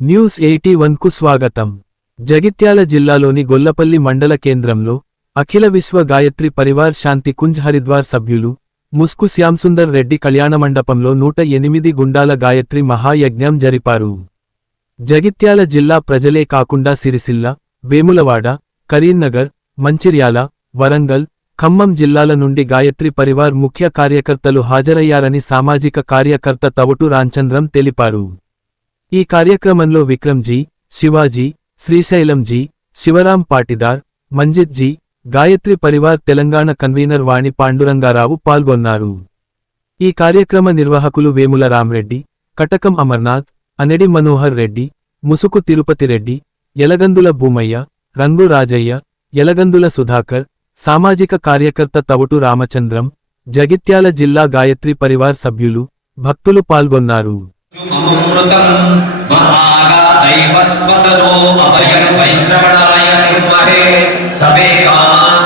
News eighty కు స్వాగతం. జగిత్యాల జిల్లాలోని గొల్లపల్లి మండల కేంద్రంలో అఖిల విశ్వ గాయత్రి పరివార్ శాంతి కుంజ్ హరిద్వార్ సభ్యులు ముస్కు శ్యాంసుందర్ రెడ్డి కళ్యాణ మండపంలో నూట ఎనిమిది గుండాల గాయత్రి మహాయజ్ఞం జరిపారు. జగిత్యాల జిల్లా ప్రజలే కాకుండా సిరిసిల్ల వేములవాడ కరీంనగర్ మంచిర్యాల వరంగల్ ఖమ్మం జిల్లాల నుండి గాయత్రి పరివార్ ముఖ్య కార్యకర్తలు హాజరయ్యారని సామాజిక కార్యకర్త తవుటు రాంచంద్రం తెలిపారు. ఈ కార్యక్రమంలో విక్రమ్ జీ శివాజీ శ్రీశైలం జీ శివరాం పాటిదార్ మంజిత్ జీ గాయత్రి పరివార్ తెలంగాణ కన్వీనర్ వాణి పాండురంగారావు పాల్గొన్నారు. ఈ కార్యక్రమ నిర్వాహకులు వేముల రామ్రెడ్డి కటకం అమర్నాథ్ అనెడి మనోహర్ రెడ్డి ముసుకు తిరుపతి రెడ్డి యలగందుల భూమయ్య రంగు రాజయ్య యలగందుల సుధాకర్ సామాజిక కార్యకర్త తవుటు రామచంద్రం జగిత్యాల జిల్లా గాయత్రి పరివార్ సభ్యులు భక్తులు పాల్గొన్నారు. అమృతం మహాగాదైవస్వతనో అభయం వైశ్రవణాయ నిర్మహే సమే కామాన్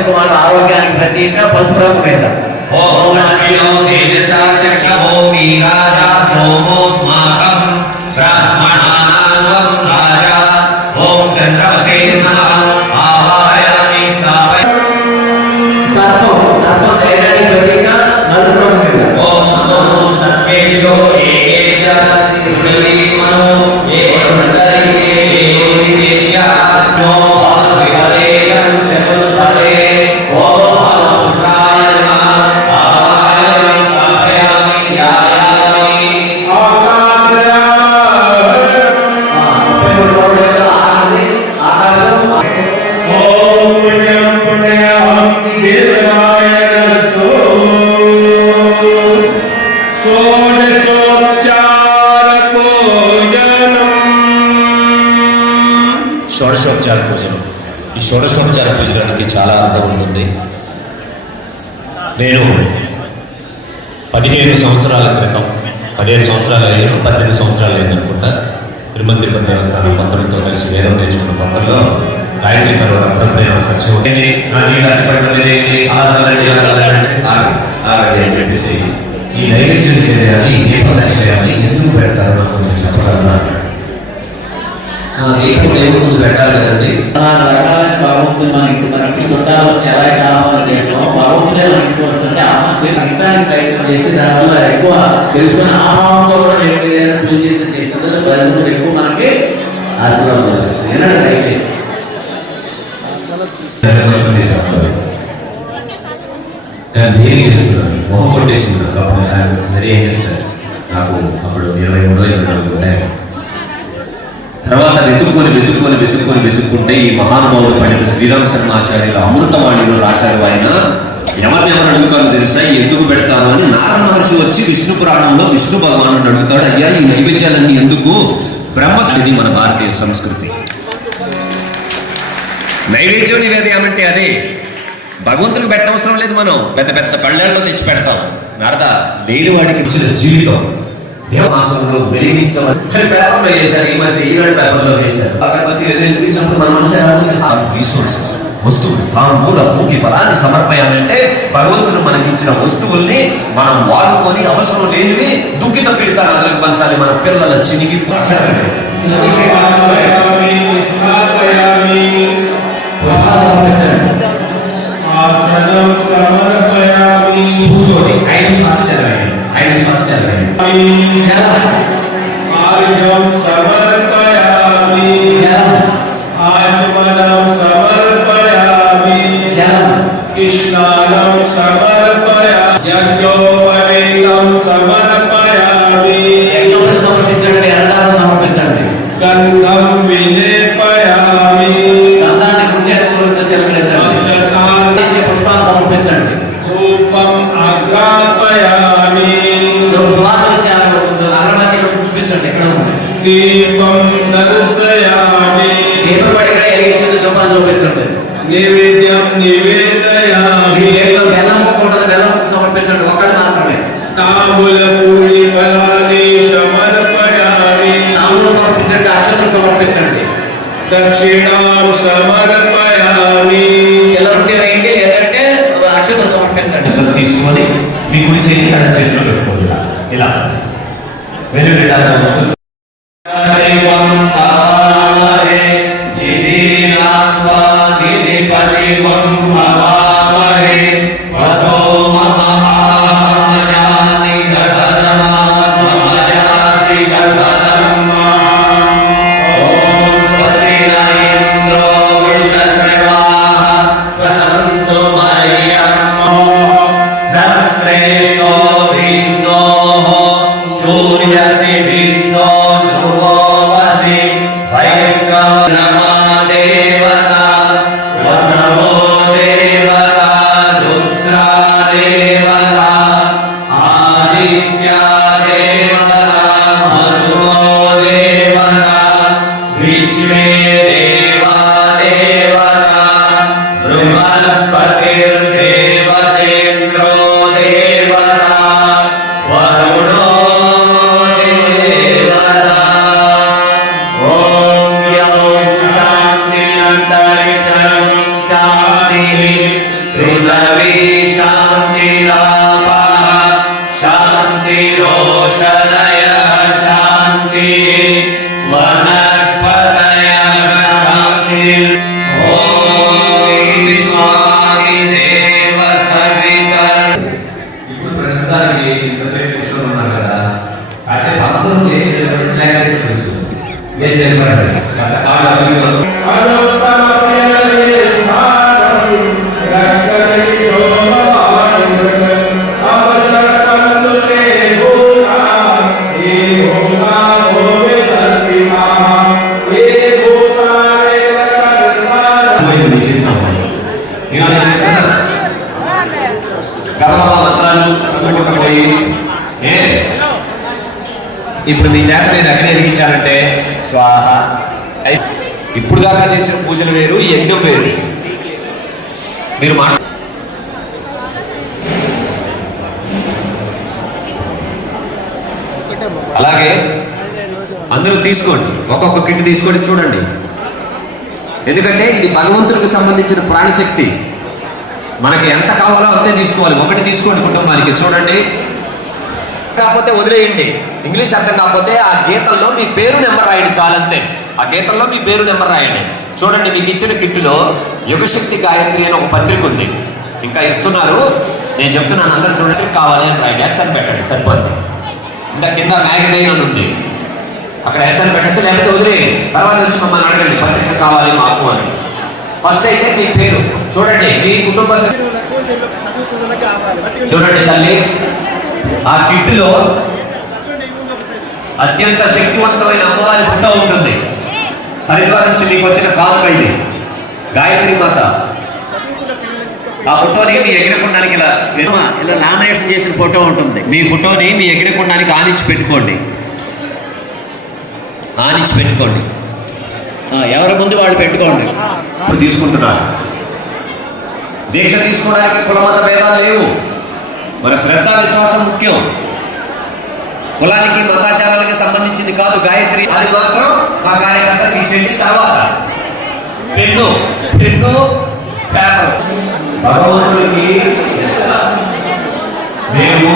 చేస్తున్నాం అశ్విని ఆరోగ్యానికి ప్రతీక పసుపు రంగు మీద ఓం అశ్వినో తేజసా శక్షమో వీరాజా సోమోస్మాకం బ్రాహ్మణానాం రాజా ఓం ఆ దీపం దేవుడి ముందు పెట్టాలి కదండి. మన ఇంటి మన ఇంటి చుట్టాలు ఎలా ఆహ్వానం భగవంతుడే మన ఇంటికి వస్తుంటే ఆహ్వానం చేసి అంతానికి ప్రయత్నం చేసి దానివల్ల ఎక్కువ తెలుసుకుని ఆహ్వానంతో కూడా నేను ఏదైనా పూజ చేసి చేసినందుకు ప్రజలకు ఎక్కువ మనకి ఆశీర్వాదం లభిస్తుంది. ఏంటంటే దయచేసి. జగన్మోహన్ చెప్పాలి. కానీ ఏం చేస్తున్నారు? మొహం కొట్టేస్తున్నారు. పాపం ఆయన మరీ ఏం చేస్తారు నాకు అప్పుడు ఇరవై మూడో ఇరవై నాలుగు ఉన్నాయి తర్వాత వెతుక్కొని వెతుక్కొని వెతుక్కొని వెతుక్కుంటే ఈ మహానుభావుడు పండిత శ్రీరామ శర్మాచార్యుల అమృతవాణిలో రాశారు ఆయన ఎవరినెవరు అడుగుతారో తెలుసా? ఎందుకు పెడతారు? అని నారద మహర్షి వచ్చి విష్ణు పురాణంలో విష్ణు భగవానుడు అడుగుతాడు అయ్యా ఈ నైవేద్యాలన్నీ ఎందుకు? బ్రహ్మ మన భారతీయ సంస్కృతి. నైవేద్యం నివేదయం ఏమంటే అదే. భగవంతుడికి పెట్టవసరం లేదు మనం. పెద్ద పెద్ద పళ్ళల్లో తెచ్చి పెడతాం. నారద లేని వాడికి జీవితం. దేవమాసంలో వెలిగించమని పేపర్లో వేశారు ఈ మధ్య ఈనాడు పేపర్లో వేశారు. అగరబత్తి వెలిగించినప్పుడు మన మనసు రీసోర్సెస్ వస్తువులు. తాను మూల మూకి ఫలాన్ని సమర్పయాలంటే భగవంతుడు మనకి ఇచ్చిన వస్తువుల్ని మనం వాడుకొని అవసరం లేనివి దుఃఖిత పీడితాలు అందరికి పంచాలి. మన పిల్లల చినిగి సమర్పయామి. కృష్ణానం సమర్పయామి యజ్ఞోపవేతం సమర్పయామి సమర్పించండి అన్నారం సమర్పించండి గంధం విలేపయామి. గంధాన్ని పుణ్యస్ఫూర్తితో చెల్లించండి అక్షతాన్ని పుష్పాలు సమర్పించండి ధూపం ఆజ్ఞాపయామి. సువాసన అగరబత్తిలో చూపించండి ఎక్కడ ఉంది దీపం దర్శయామి. దీపం పడి ఇక్కడ ఎలిగించింది దుఃఖాన్ని చూపించండి నివేద్యం ఈ నివేదయామి దేంట్లో బెల్లం ముక్క ఉంటుంది బెల్లం ముక్క సమర్పించండి ఒక్కటి మాత్రమే తాంబూల పూర్ణి ఫలాని సమర్పయామి నాలుగు సమర్పించండి. అక్షతలు సమర్పించండి దక్షిణాం సమర్పయామి చిల్లరుంటే వేయండి లేదంటే అక్షతలు సమర్పించండి తీసుకొని మీ చేతి తన చేతిలో పెట్టుకోండి ఇలా. ఇలా. స్వాహ. ఇప్పుడు దాకా చేసిన పూజలు వేరు యజ్ఞం వేరు. మీరు మాట అలాగే అందరూ తీసుకోండి. ఒక్కొక్క కిట్ తీసుకొని చూడండి. ఎందుకంటే ఇది భగవంతుడికి సంబంధించిన ప్రాణశక్తి. మనకి ఎంత కావాలో అంతే తీసుకోవాలి. ఒకటి తీసుకోండి కుటుంబానికి. చూడండి. కాకపోతే వదిలేయండి. ఇంగ్లీష్ అర్థం కాకపోతే ఆ గీతల్లో మీ పేరు నెంబర్ రాయండి చాలంతే. ఆ గీతల్లో మీ పేరు నెంబర్ రాయండి. చూడండి మీకు ఇచ్చిన కిట్టులో యుగశక్తి గాయత్రి అని ఒక పత్రిక ఉంది. ఇంకా ఇస్తున్నారు. నేను చెప్తున్నాను అందరూ చూడండి కావాలి అని రాయండి. ఎస్ అని పెట్టండి సరిపోద్ది. ఇంకా కింద మ్యాగజైన్ అని ఉంది. అక్కడ ఎస్ అని పెట్టచ్చు లేకపోతే వదిలేయండి. తర్వాత వచ్చి మమ్మల్ని అడగండి పత్రిక కావాలి మాకు అని. ఫస్ట్ అయితే మీ పేరు. చూడండి మీ కుటుంబ చూడండి తల్లి ఆ కిట్లో అత్యంత శక్తివంతమైన అమ్మవారి ఫోటో ఉంటుంది. హరిద్వార్ నుంచి మీకు వచ్చిన కానుక ఇది. గాయత్రి మాత. ఆ ఫోటోని మీ ఎగిరకుండానికి ఇలా ఇలా లామినేషన్ చేసిన ఫోటో ఉంటుంది. మీ ఫోటోని మీ ఎగిరకుండానికి ఆనిచ్చి పెట్టుకోండి. ఆనిచ్చి పెట్టుకోండి. ఎవరి ముందు వాళ్ళు పెట్టుకోండి. ఇప్పుడు తీసుకుంటున్నారు. దీక్ష తీసుకోవడానికి కులమత భేదాలు లేవు. మన శ్రద్ధ విశ్వాసం ముఖ్యం. కులానికి మతాచారాలకి సంబంధించింది కాదు గాయత్రి. అది మాత్రం మా కార్యకర్త ఇచ్చేది తర్వాత. Pen pen paper. భగవంతుడికి మేము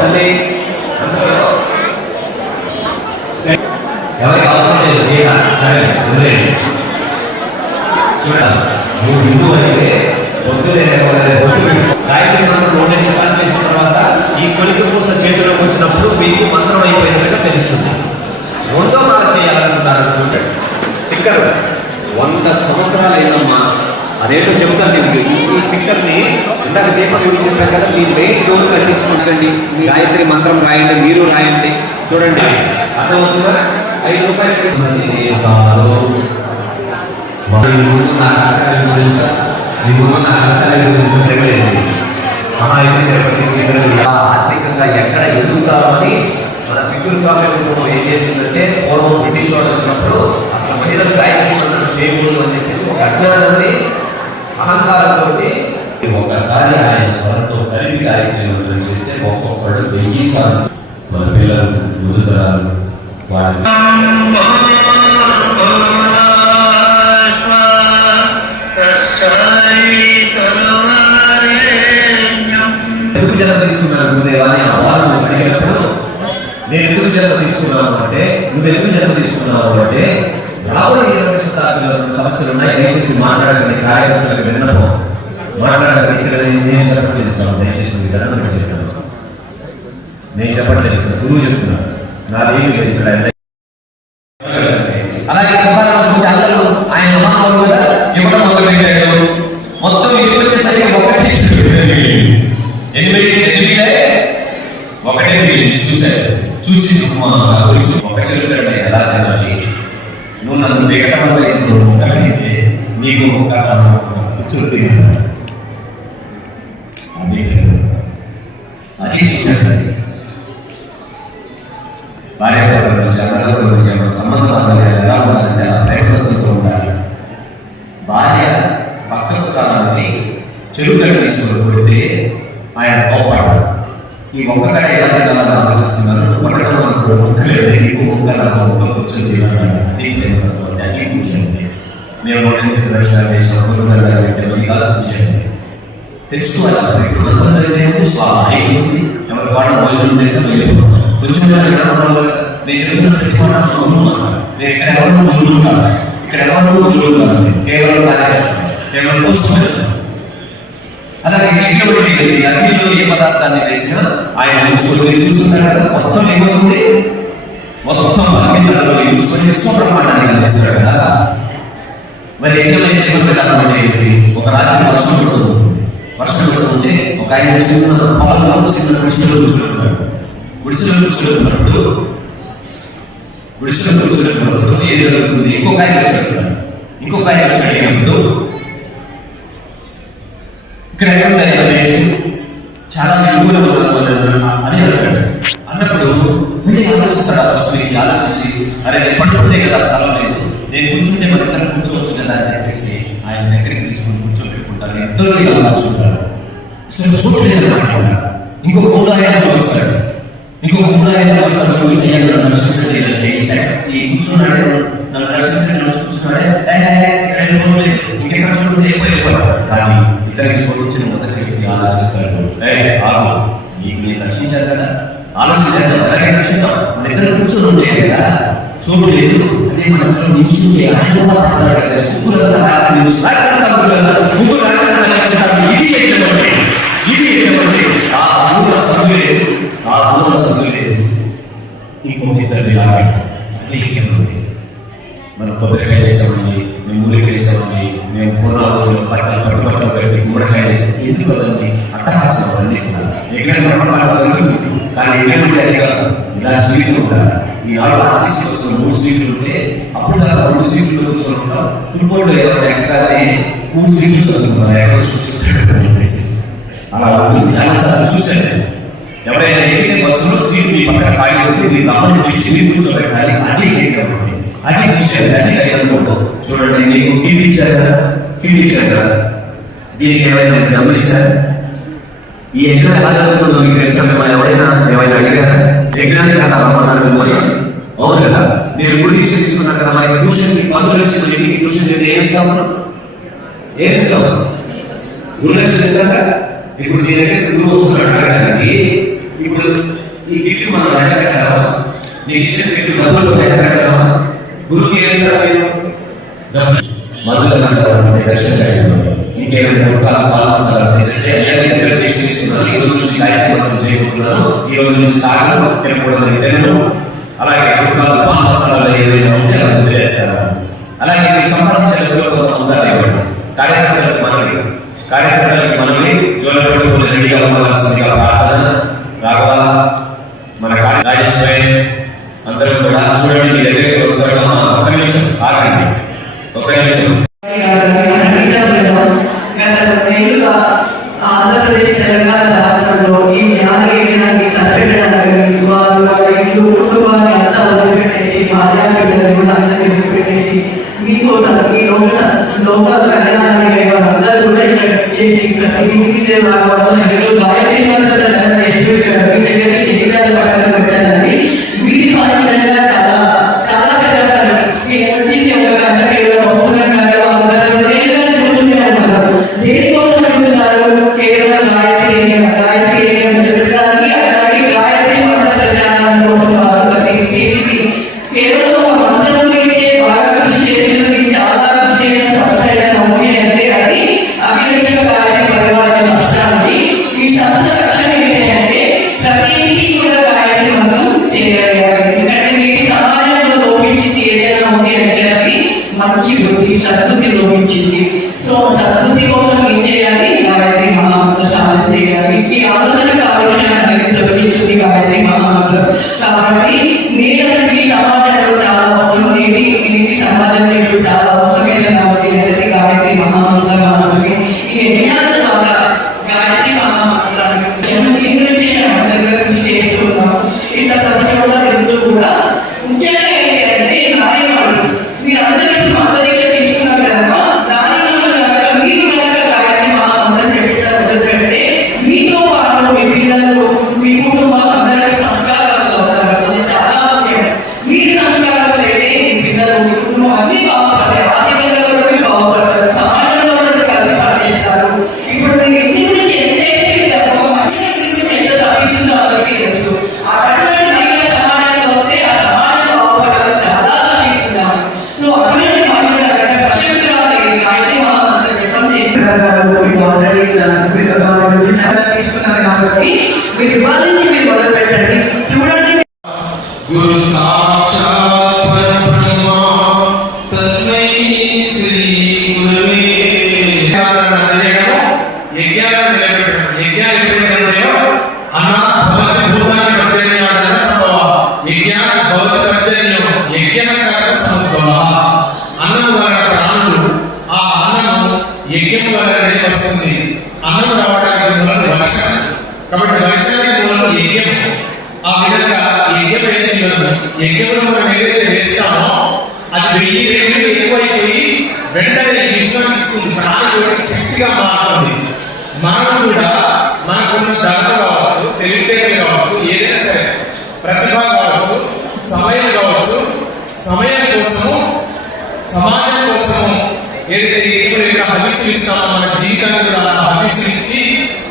తల్లి? ఎవరికి అవసరం లేదు సరే వదిలేయండి. నువ్వు హిందూ అయితే గాయత్రి మంత్రం చేసిన తర్వాత ఈ వచ్చినప్పుడు మీకు మంత్రం స్టిక్కర్ వంద సంవత్సరాలు అయిందమ్మా అదేంటో చెప్తాను నేను ఈ- స్టిక్కర్ని ఇందాక దీపం గురించి చెప్పాను కదా మీ మెయిన్ డోర్ కట్టించుకుంటండి గాయత్రి మంత్రం రాయండి మీరు రాయండి. చూడండి. అర్థమవుతుందా? ఐదు రూపాయలు పెట్టుకోండి. దీపాలు గురించి మీ మహా ఆర్థికంగా ఎక్కడ ఎదుగుతారో మన పిక్కుల స్వామి కుటుంబం ఏం చేసిందంటే పూర్వం బ్రిటిష్ వాళ్ళు వచ్చినప్పుడు అసలు మహిళలు గాయత్రి మంత్రం చేయకూడదు అని చెప్పేసి ఒక అజ్ఞానాన్ని అహంకారంతో ఒకసారి ఆయన స్వరంతో కలిపి కార్యక్రమం చేస్తే ఒక్కొక్కళ్ళు వెయ్యి సార్లు మన పిల్లలు మృదుతరాలు వాళ్ళకి ఎందుకు జన్మ తీసుకున్నాను గురుదేవా అని ఆ వారం అడిగినప్పుడు నేను ఎందుకు జన్మ తీసుకున్నాను అంటే నువ్వు ఎందుకు జన్మ తీసుకున్నావు అంటే రాబోయే ఇరవై శతాబ్దంలో సమస్యలు ఉన్నాయి దయచేసి మాట్లాడగలిగే కార్యకర్తలకు విన్నపం మాట్లాడగలిగే ఇక్కడ నేను నేను చెప్పట్లేదు దయచేసి విధానం చెప్తాను నేను చెప్పట్లేదు ఇక్కడ గురువు చెప్తున్నాను నాదేమి లేదు ఇక్కడ అలాగే అందరూ ఆయన మహానుభావుడు ఇవ్వడం మొదలు మొత్తం ఇంటికి వచ్చేసరికి ఒకటి ఎనిమిది ఎనిమిదిలే ఒకటే మిగిలింది. చూశాడు చూసి మా ఒక చెప్తాడు ఎలా తినాలి? నువ్వు నన్ను పెట్టడం లేదు నువ్వు నీకు ఒక కూర్చొని అది చూశాడు భార్య భర్తల మధ్య సంబంధాలు ఎలా ఉండాలంటే ఆ ప్రయత్నంతో ఉండాలి. భార్య పక్కకు కావాలని చెరుగడ్డ తీసుకొని కొడితే ఆయన కోపాడు ఈ ఒక్కడే ఎలా తినాలని ఆలోచిస్తున్నారు నువ్వు పట్టడం అనుకో ముక్కలేదు నీకు ముక్క ముక్క కూర్చొని తినాలన్నాడు అది ప్రేమతో అది కూర్చొని మేము ఒకటి దర్శనం కాదు కూర్చొని తెలుసుకోవాలి ఇప్పుడు మంత్రం చదివేందుకు స్వామి అయిపోతుంది. ఎవరి వాళ్ళ భోజనం లేదు వెళ్ళిపోతాం. కొంచెం నేను చెప్తున్న ప్రతి మాట గురువు నేను ఎవరు గురువు కాదు. ఇక్కడ ఎవరు గురువు కాదు కేవలం కార్యకర్త కేవలం కోసం అలాగే ఇటువంటి అగ్నిలో ఏ పదార్థాన్ని వేసినా ఆయన చూసుకొని చూస్తున్నారు కదా మొత్తం ఏమవుతుంది మొత్తం అగ్నిలో చూసుకొని విశ్వబ్రహ్మాండాన్ని కనిపిస్తున్నాడు కదా మరి ఎక్కడైతే జీవన అంటే ఏంటి ఒక రాత్రి వర్షం పడుతుంది వర్షం పడుతుంటే ఒక ఆయన చిన్న పొలంలో చిన్న గుడిసెలో కూర్చుంటున్నాడు గుడిసెలో కూర్చుంటున్నప్పుడు గుడిసెలో కూర్చుంటున్నప్పుడు ఏం జరుగుతుంది ఇంకొక ఆయన వచ్చాడు ఇంకొక ఆయన వచ్చి అడిగినప్పుడు ఇక్కడ ఎక్కడ ప్లేస్ చాలా ఎక్కువగా అని అంటాడు అన్నప్పుడు మళ్ళీ ఆలోచిస్తారా ఫస్ట్ ఇది ఆలోచించి అరే నేను పడుకుంటే కదా స్థలం లేదు నేను కూర్చుంటే మన దగ్గర కూర్చోవచ్చు కదా అని చెప్పేసి ఆయన దగ్గరికి తీసుకుని కూర్చోబెట్టుకుంటారు ఇద్దరు ఆలోచిస్తారు అసలు చూడలేదు అనమాట ఇంకొక మూడు ఆయన వస్తాడు ఇంకొక మూడు ఆయన వస్తాడు నన్ను ఈ సైడ్ ఈ కూర్చున్నాడే నన్ను రక్షించండి నన్ను కూర్చున్నాడే. ఇక్కడ చూడలేదు ఇంకెక్కడ చూడలేదు వెళ్ళిపోయాడు కానీ ఇద్దరికి మొదటి వ్యక్తి ఆలోచిస్తాడు ఏ ఆగు. నీకు నేను రక్షించాను కదా? ఆలోచించాను అలాగే రక్షిస్తాం. మన ఇద్దరు కూర్చొని కదా? చూడలేదు అదే నిల్చుంటే ఆయన కూడా పడతాడు కదా? రాత్రి నిల్చు ముగ్గురు ఇది ఎటువంటి ఇది ఎటువంటి ఆ ఊర సభ్యులేదు ఆ మూల సభ్యు లేదు ఇంకొక ఇద్దరు ఇలాగే అది ఇంకెవరు మనం కొబ్బరికాయ వేసామండి మేము ఊరికి వేసామండి మేము పూర్వలో పట్టలు పట్టు పట్టు పెట్టి కూరకాయ వేసాం ఎందుకు అదండి అట్టహాసం అన్నీ కూడా ఎక్కడ కర్మకాండ జరుగుతుంది కానీ ఎక్కడ అది కాదు ఇలా జీవితం ఉండాలి ఆరు ఆర్టీసీ కోసం మూడు సీట్లు ఉంటే అప్పుడు దాకా మూడు సీట్లు కూర్చొని ఉంటాం ఫుట్బాల్ ఎవరు ఎక్కగానే మూడు సీట్లు చదువుకున్నారు ఎక్కడ చూసుకుంటారు అని చెప్పేసి అలా ఉంటుంది చాలా చూశాను ఎవరైనా ఎక్కిన బస్సులో సీట్ మీ పక్కన ఖాళీ ఉంటే మీరు అమ్మని పిలిచి మీరు కూర్చోబెట్టాలి అది ఎక్కడండి అది కూర్చోండి అది రైతు చూడండి మీకు కిట్ ఇచ్చారు కదా? కిట్ ఇచ్చారు కదా? దీనికి ఏమైనా మీరు డబ్బులు ఇచ్చారు? ఈ యజ్ఞం ఎలా జరుగుతుందో మీకు తెలుసా మిమ్మల్ని ఎవరైనా ఏమైనా అడిగారా? యజ్ఞానికి కదా రమ్మన్నారు మిమ్మల్ని. అవును కదా? మీరు గుడి తీసి తీసుకున్నారు కదా మరి? ట్యూషన్ పంతులు ఇచ్చిన ఇంటికి ట్యూషన్ చేసి ఏం ఇస్తాం మనం ఏం ఇస్తాం గురువు ఇస్తాక ఇప్పుడు మీ దగ్గర గురువు వస్తున్నాడు అడగడానికి. ఇప్పుడు ఈ గిఫ్ట్ మనం లెక్కగలమా నీకు ఇచ్చిన గిఫ్ట్ డబ్బులతో లెక్కగలమా గురువు ఏం మీరు? డబ్బులు. మందులు ఇంకేమైనా మసాలా ఏంటంటే అయ్యా ఈ రోజు నుంచి కార్యక్రమం చేయబోతున్నాను. ఈ రోజు నుంచి తాగను తినకూడదని అలాగే ముఖాలు పాలు ఏదైనా ఉంటే అవి వదిలేస్తాను అలాగే మీకు సంబంధించిన డబ్బులు కొంత ఉండాలి ఇవ్వండి. కార్యకర్తలకు మనవి. కార్యకర్తలకు మనవి. జోలు పెట్టుకుని రెడీగా ఉండవలసిందిగా ప్రార్థన. రాఘవ మన కార్య- రాజేశ్వరి అందరూ కూడా చూడండి మీ దగ్గరికి వస్తాడు ఒక నిమిషం ఆగండి ఒక నిమిషం ఆంధ్రప్రదేశ్ తెలంగాణ రాష్ట్రంలో ఈ జ్ఞానయజ్ఞాన్ని తలపెట్టడానికి వారు వాళ్ళ ఇల్లు కుటుంబాన్ని అంతా వదిలిపెట్టేసి పిల్లలు కూడా అందరినీ వదిలిపెట్టేసి మీకోసం ఈ లోక లోక కళ్యాణానికి వాళ్ళందరూ కూడా ఇక్కడ చేసి ఇక్కడ ఇంటికి రావడం రెండు గాయత్రి సద్బుద్ధి లోపించింది. సో సద్బుద్ధి కోసం ఏం చేయాలి? గాయత్రి మహామంత్ర సాధన చేయాలి. ఈ ఆలోచన కాలుష్యాన్ని తొలగిస్తుంది గాయత్రి మహామంత్రం. కాబట్టి నేటి సమాజంలో చాలా అవసరం. నేటి నేటి సమాజంలో ఇప్పుడు చాలా అవసరమైన నామతి యొక్క మన జీవితాన్ని కూడా అలా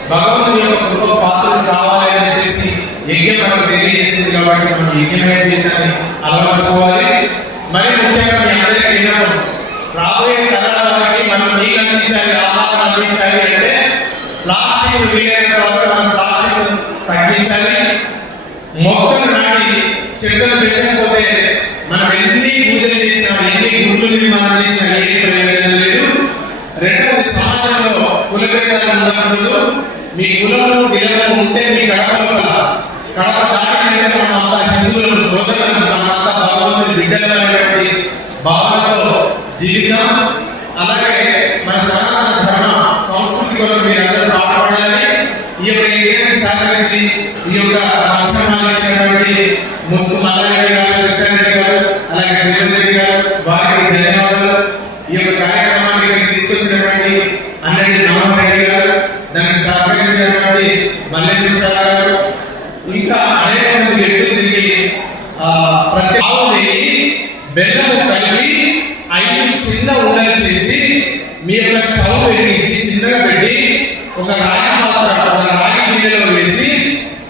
భగవంతుని యొక్క కృప పాత్రలు కావాలి అని చెప్పేసి యజ్ఞం మనకు తెలియజేస్తుంది కాబట్టి మనం యజ్ఞమే చేయడాన్ని అలవర్చుకోవాలి. మరి ముఖ్యంగా మీ అందరికీ విన్నాము రాబోయే తరాల వారికి మనం నీళ్ళు అందించాలి ఆహారం అందించాలి అంటే ప్లాస్టిక్ వీలైనంత వరకు మనం ప్లాస్టిక్ తగ్గించాలి. మొక్కలు నాటి చెట్లను పెంచకపోతే మనం ఎన్ని పూజలు చేసినా ఎన్ని గుడ్లు నిర్మాణం చేసినా ఏ ప్రయోజనం లేదు. రెండవది సమాజంలో కులభేదాలు ఉండకూడదు. మీ కులము విలము ఉంటే మీ కడప కడప గడప దాటినైతే మనం అంతా హిందువులను సోదరులను మనమంతా భగవంతుని బిడ్డలైనటువంటి భావనతో జీవితం. అలాగే మన సనాతన ధర్మ సంస్కృతి కొరకు మీరు అందరూ పాటుపడాలి. ఈ యొక్క యజ్ఞానికి సహకరించి ఈ యొక్క ఆశ్రమాలు ఇచ్చినటువంటి ముస్లిం అలాగే గారు కృష్ణారెడ్డి గారు అలాగే నిర్మల్ గారు వారికి ధన్యవాదాలు. ఈ యొక్క కార్యక్రమాన్ని ఇక్కడ తీసుకొచ్చినటువంటి అన్నటి మనోహర్ రెడ్డి గారు దానికి సహకరించినటువంటి మల్లేశ్వర సార్ గారు ఇంకా అనేక మంది వ్యక్తులు దీనికి ప్రతి బెల్లము కలిపి ఐదు చిన్న ఉండలు చేసి మీ యొక్క స్టవ్ వెలిగించి చిన్నగా పెట్టి ఒక రాయి పాత్ర ఒక రాయి గిన్నెలో వేసి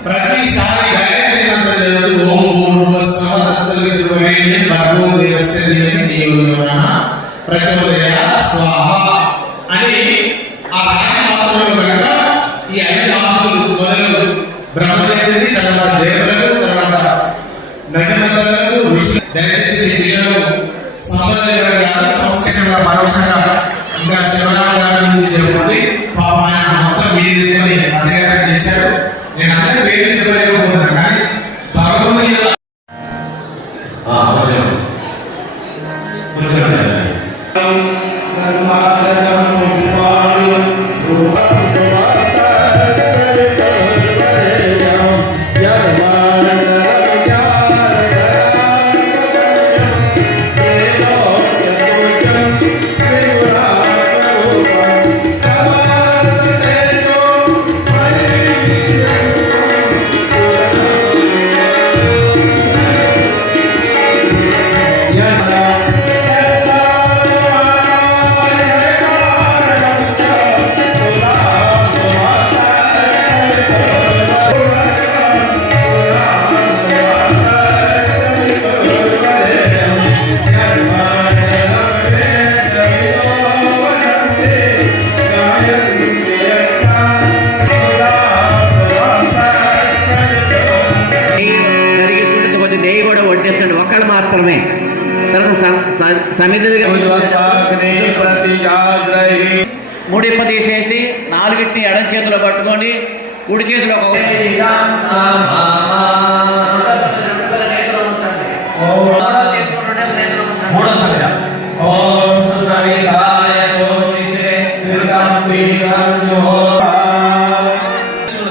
ప్రతిసారి గాయత్రి మంత్రం చదువుతూ ఓం పూర్వ సహస్రవిద్రువరేణ్యం భర్గో దేవస్య ధీమహి ప్రచోదయ యో స్వాహ అని ఆ ఆయన మాత్రమే కనుక ఈ ఐదు ఆకులు మొదలు బ్రహ్మదేవుని తర్వాత దేవతలకు తర్వాత నగరలకు ఋషి దయచేసి మీ పిల్లలు సంప్రదాయం కాదు సంస్కృతంగా పరోక్షంగా ఇంకా శివరామ్ గారి గురించి చెప్పాలి పాప ఆయన మొత్తం మీరు తీసుకొని అధికారం చేశారు. నేను అందరి పేరు చెప్పలేకపోతున్నా కానీ భగవంతుని యొక్క స- సమితిగా ముడిప్ప తీసేసి నాలుగిటిని ఎడం చేతిలో పట్టుకొని కుడి చేతిలో మూడో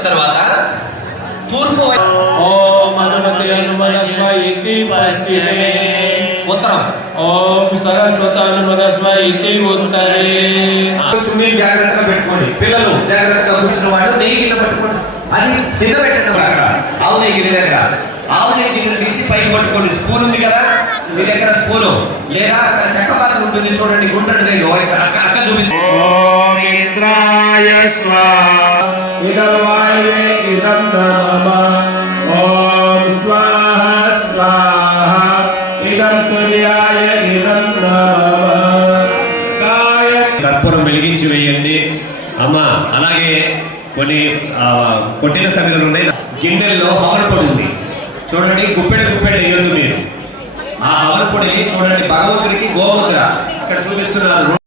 తర్వాత తూర్పు ఓం పశ్చిమే ఉత్తరం. ఓం సరస్వత హనుమనస్వ ఇతి ఉత్తరే. కూర్చుని జాగ్రత్తగా పెట్టుకోండి. పిల్లలు జాగ్రత్తగా కూర్చున్న వాళ్ళు నెయ్యి గిన్నె పట్టుకోండి. అది కింద పెట్టండి అక్కడ. ఆవు నెయ్యి గిన్నె దగ్గర. ఆవు నెయ్యి గిన్నె తీసి పైకి పట్టుకోండి. స్పూన్ ఉంది కదా? మీ దగ్గర స్పూను. లేదా అక్కడ చెక్క పాత్ర ఉంటుంది చూడండి. ఇగో ఇక్కడ అక్క అక్క చూపిస్తుంది. ఓం ఇంద్రాయ స్వాహ. ఇదం వాయువే ఇదం మమ ఓం స్వాహ స్వాహ. అలాగే కొన్ని ఆ, కొట్టిన సమితులు ఉన్నాయి. గిన్నెల్లో హవర్ పొడి ఉంది. చూడండి గుప్పెడ గుప్పెడ వేయొద్దు మీరు. ఆ హవర్ చూడండి భగవంతుడికి గోముద్ర. ఇక్కడ చూపిస్తున్నారు